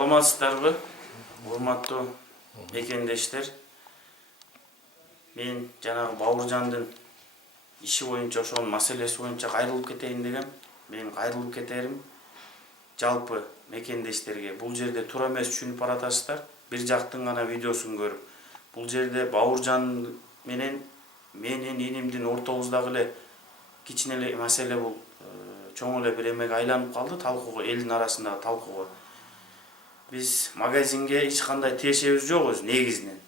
Саламатсыздарбы, урматтуу мекендештер. Мен жанагы Бауыржандын иши боюнча, ошонун маселеси боюнча кайрылып кетейин дегем. Мен кайрылып кетерим. Жалпы мекендештерге бул жерде туура эмес түшүнүп баратасыздар. Бир жактын гана видеосун көрүп. Бул жерде Бауыржан менен менин инимдин ортобуздагы эле кичине эле маселе бул чоң эле бир эмеге айланып калды, талкууга, элдин арасындагы талкууга. Биз магазинге эч кандай тиешебиз жок өзү негизинен.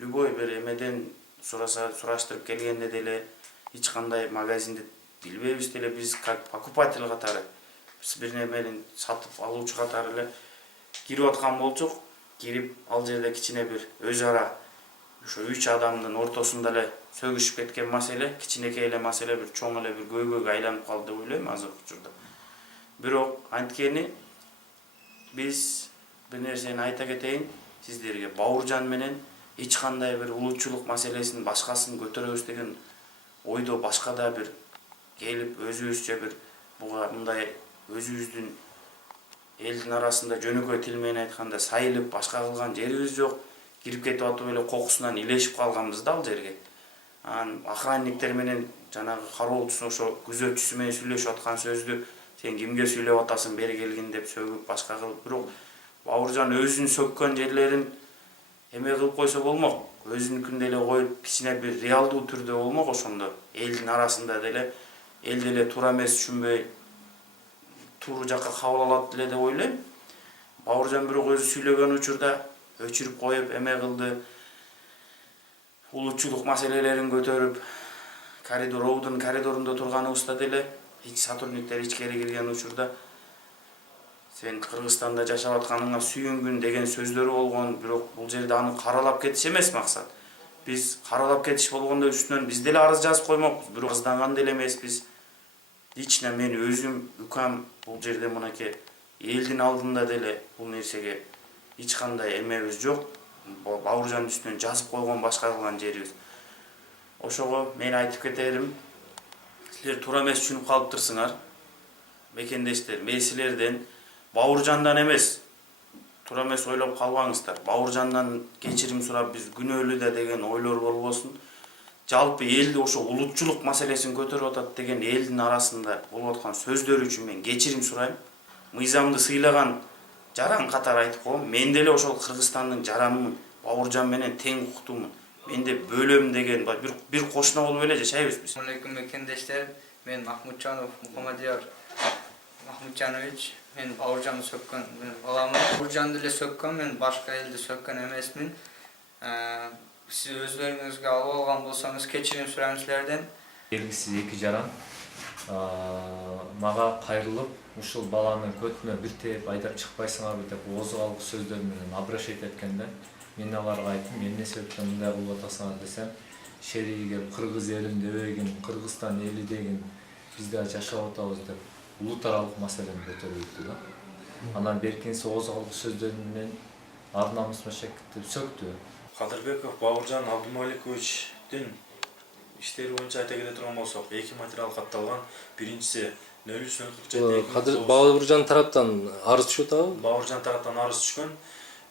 Любой бир эмеден сураштырып келгенде деле эч кандай магазинди билбейбиз деле, биз как покупатель катары, бир немени сатып алуучу катары эле кирип аткан болчук. Кирип, ал жерде кичине бир өз ара ошо 3 адамдын ортосунда эле сөгүшүп кеткен маселе, кичинекей эле маселе бир чоң эле бир көйгөйгө айланып калды деп ойлойм азыркы учурда. Бирок анткени биз бир нерсени айта кетейин сиздерге. Бауыржан менен эч кандай бир улутчулук маселесин башкасын көтөрөбүз деген ойдо башка да бир келип өзүбүзчө бир буга мындай өзүбүздүн элдин арасында жөнөкөй тил менен айтканда сайылып башка кылган жерибиз жок. Кирип кетип атып эле кокусунан илешип калганбыз да ал жерге. Анан охранниктер менен жанагы кароолчусу ошо күзөтчүсү менен сүйлөшүп аткан сөздү сен кимге сүйлөп атасың бери келгин деп сөгүп башка кылып. Бирок Бауыржан өзүн сөккөн жерлерин эме кылып койсо болмок. Өзүнүкүн деле коюп кичине бир реалдуу түрдө болмок, ошондо элдин арасында деле эл деле туура эмес түшүнбөй туура жакка кабыл алат эле деп ойлойм. Бауыржан бирок өзү сүйлөгөн учурда өчүрүп коюп эме кылды. Улутчулук маселелерин көтөрүп, роудун коридорунда турганыбызда деле эч сотрудниктер ичкери кирген учурда сен Кыргызстанда жашап атканыңа сүйүнгүн деген сөздөрү болгон. Бирок бул жерде аны каралап кетиш эмес максат. Биз каралап кетиш болгондо үстүнөн биз деле арыз жазып коймокпуз. Бирок арызданган деле эмеспиз. Лично мен өзүм укам бул жерде мынакей элдин алдында деле бул нерсеге эч кандай эмебиз жок. Бауыржан үстүнөн жазып койгон башка кылган жерибиз. Ошого мен айтып кетерим, силер туура эмес түшүнүп калыптырсыңар. Мекендештер, мен силерден Бауыржандан эмес, туура эмес ойлоп калбаңыздар. Бауыржандан кечирим сурап биз күнөөлүү да деген ойлор болбосун. Жалпы элди ошо улутчулук маселесин көтөрүп атат деген элдин арасында болуп аткан сөздөр үчүн мен кечирим сурайм. Мыйзамды сыйлаган жаран катары айтып коем. Мен деле ошол Кыргызстандын жаранымын. Бауыржан менен тең укуктуумун. Мен де бөлөм деген бир кошуна болуп эле жашайбыз биз. Алейкум мекендештер. Мен Махмутжанов Мухаммадияр Махмутжанович. Мен Бауыржанды сөккөн баламын. Бауыржанды эле сөккөн, мен башка элди сөккөн эмесмин. Сиз өзлөрүңүзгө алып алган болсоңуз кечирим сурайм силерден. Белгисиз эки жаран мага кайрылып, ушул баланын көтүнө бир тээп айдап чыкпайсыңарбы деп озугалык сөздөр менен обращать эткенде, мен аларга айттым, эмне себептен мындай кылып атасыңар десем, шерии келип кыргыз элим дебегин, Кыргызстан эли деген биз да жашап атабыз деп улут аралык маселени көтөрүлдү да. Анан беркинси озугалык сөздөр менен ар намысыма шекиттеп сөктү. Кадырбеков Бауыржан Абдумаликовичтин иштери боюнча айта кете турган болсок, эки материал катталган. Биринчиси 03-04 Бауыржан тараптан арыз түшүп атабы? Бауыржан тараптан арыз түшкөн.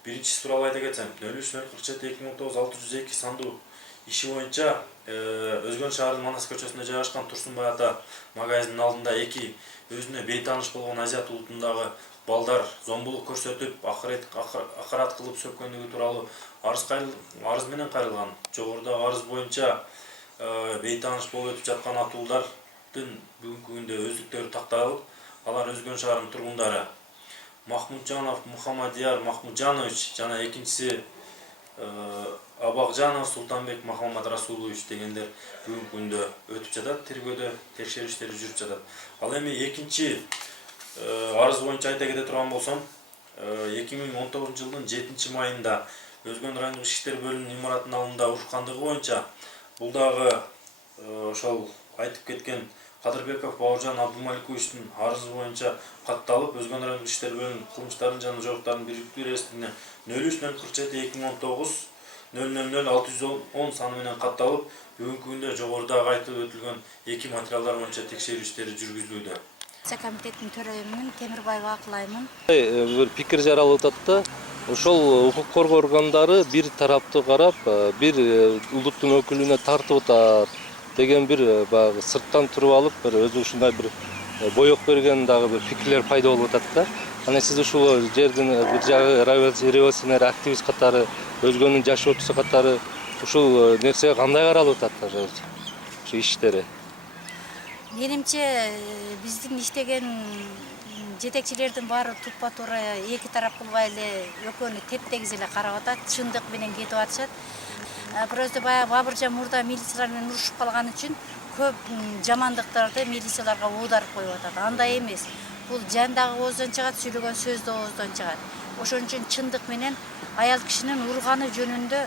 Биринчиси тууралуу айта кетсем, 03-04-2019-602 сандуу иши боюнча Өзгөн шаарынын Манас көчөсүндө жайгашкан Турсунбай ата магазининин алдында эки өзүнө бейтааныш болгон азиат улутундагы балдар зомбулук көрсөтүп, акарат кылып сөккөндүгү тууралуу арыз менен кайрылган. Жогорудагы арыз боюнча бейтааныш болуп өтүп жаткан атуулардын бүгүнкү күндө өздүктөрү такталып, алар Өзгөн шаарынын тургундары Махмутжанов Мухаммадияр Махмутжанович жана экинчиси Абакжанов Султанбек Махаммад Расулович дегендер бүгүнкү күндө өтүп жатат, тергөөдө текшерүү иштери жүрүп жатат. Ал эми экинчи арыз боюнча айта кете турган болсом, 2019 жылдын 7 майында Өзгөн райондук ишки иштер бөлүмүнүн имаратынын алдында урушкандыгы боюнча бул дагы ошол айтып кеткен Кадырбеков Бауыржан Абдумаликовичтин арызы боюнча катталып, Өзгөн райондук иштер бөлүмүнүн кылмыштардын жана жоруктардын бириктүү реестрине 03-047-2019 000-610 саны менен катталып, бүгүнкү күндө жогорудагы айтылып өтүлгөн эки материалдар боюнча текшерүү иштери жүргүзүлүүдө. Комитеттин төрайымын, Темирбаева Акылаймын. Бир пикир жаралып атат да. Ошол укук коргоо органдары бир тараптуу карап, бир улуттун өкүлүнө тартып атат деген бир баягы сырттан туруп алып, бир өзү ушундай бир боек берген дагы бир пикирлер пайда болуп атат да. Анан сиз ушул жердин бир жагы революционер активист катары, өзгөнүн жашоочусу катары ушул нерсеге кандай каралып атат ушу иштери? Менимче биздин иштеген жетекчилердин баары туппа туура эки тарап кылбай эле экөөнү теп-тегиз эле карап атат, чындык менен кетип атышат. Просто баягы Бабыржан мурда милициялар менен урушуп калган үчүн көп жамандыктарды милицияларга оодарып коюп атат. Андай эмес. Бул жан дагы ооздон чыгат, сүйлөгөн сөз да ооздон чыгат. Ошон үчүн чындык менен аял кишинин урганы жөнүндө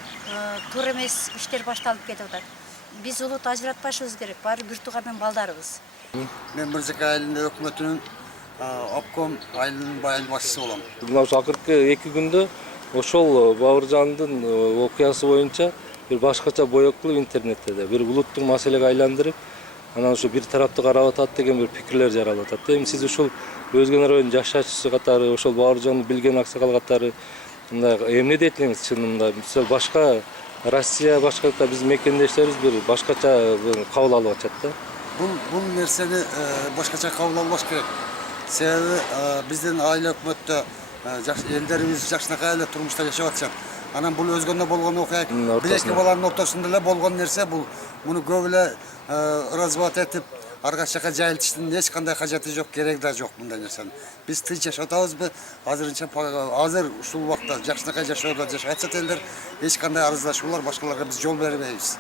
туура эмес иштер башталып кетип атат. Биз улут ажыратпашыбыз керек, баары бир туугандын балдарыбыз. Мен Мырзака айылында өкмөтүнүн обком айылынын байыл башчысы болом. Мына ошо акыркы 2 күндө ошол Бабыржандын окуясы боюнча бир башкача боек кылып интернетте да бир улуттук маселеге айландырып, анан ушу бир тараптуу карап атат деген бир пикирлер жаралып атат. Эми сиз ушул өзгөн районунун жашаачусу катары, ошол Бабыржанды билген аксакал катары мындай эмне дейт элеңиз чынында? Мисалы башка Россия, башка биздин мекендештерибиз бир башкача кабыл алып атышат да. Бул нерсени башкача кабыл албаш керек. Себеби биздин айыл өкмөттө элдерибиз жакшынакай эле турмушта жашап атышат. Анан бул өзгөндө болгон окуя бир эки баланын ортосунда эле болгон нерсе, бул муну көп эле разбат этип арга жака жайылтыштын эч кандай кажети жок, кереги да жок мындай нерсенин. Биз тынч жашап атабызбы? Азыр ушул убакта жакшынакай жашоодо жашап атышат элдер, эч кандай арыздашуулар башкаларга биз жол бербейбиз.